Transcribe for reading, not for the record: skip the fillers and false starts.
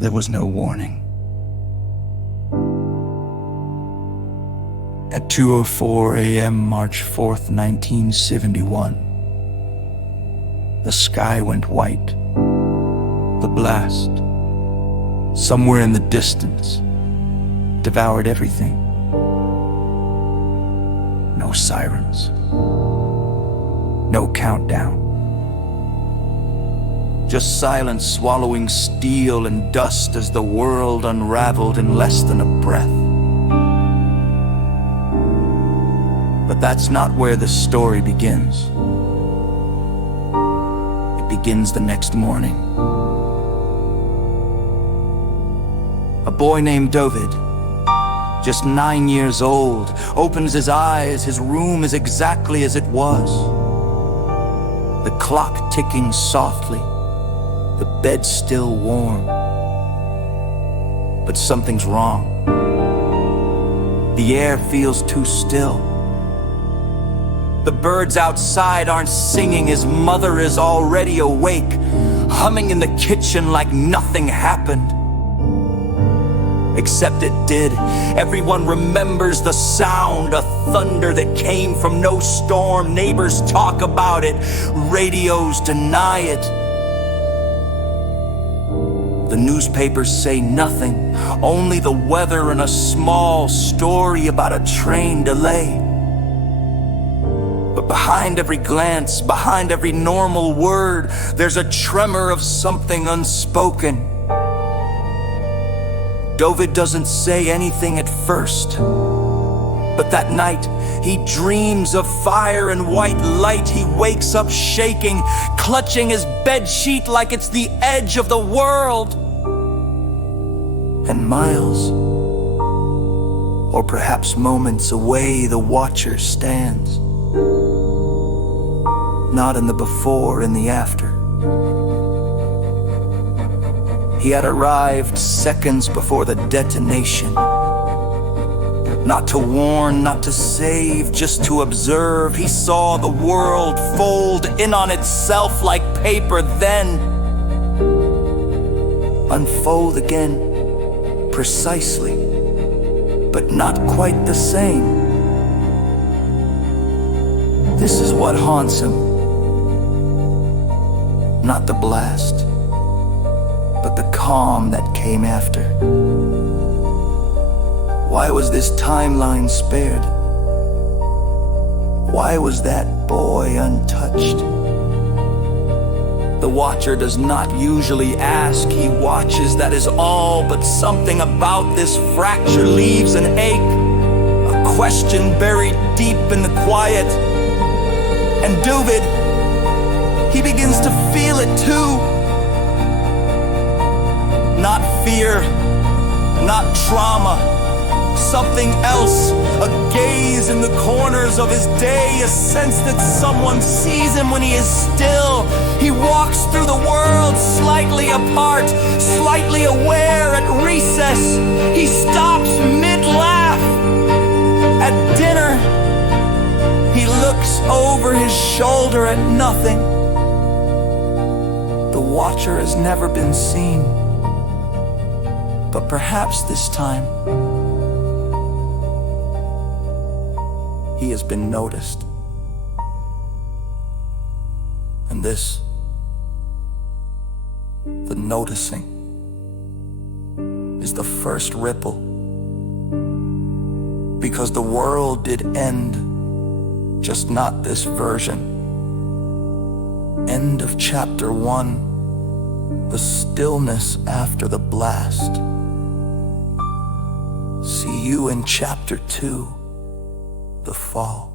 There was no warning. At 2:04 a.m. March 4th, 1971, the sky went white. The blast, somewhere in the distance, devoured everything. No sirens, no countdown. Just silence swallowing steel and dust as the world unraveled in less than a breath. But that's not where the story begins. It begins the next morning. A boy named Dovid, just 9 years old, opens his eyes. His room is exactly as it was. The clock ticking softly, the bed still warm. But something's wrong. The air feels too still. The birds outside aren't singing. His mother is already awake, humming in the kitchen like nothing happened. Except it did. Everyone remembers the sound, a thunder that came from no storm. Neighbors talk about it, radios deny it. The newspapers say nothing, only the weather and a small story about a train delay. But behind every glance, behind every normal word, there's a tremor of something unspoken. Dovid doesn't say anything at first, but that night he dreams of fire and white light. He wakes up shaking, clutching his bedsheet like it's the edge of the world. And miles, or perhaps moments away, the watcher stands. Not in the before, in the after. He had arrived seconds before the detonation. Not to warn, not to save, just to observe. He saw the world fold in on itself like paper, then unfold again, precisely, but not quite the same. This is what haunts him. Not the blast, but the calm that came after. Why was this timeline spared? Why was that boy untouched? The watcher does not usually ask, he watches, that is all. But something about this fracture leaves an ache, a question buried deep in the quiet. And Dovid, he begins to feel it too. Not fear, not trauma, something else. A gaze in the corners of his day, a sense that someone sees him when he is still. He walks through the world slightly apart, slightly aware at recess. He stops mid-laugh. At dinner, he looks over his shoulder at nothing. The watcher has never been seen. But perhaps this time, he has been noticed. And this, the noticing, is the first ripple. Because the world did end, just not this version. End of chapter 1, the stillness after the blast. See you in chapter 2, the fall.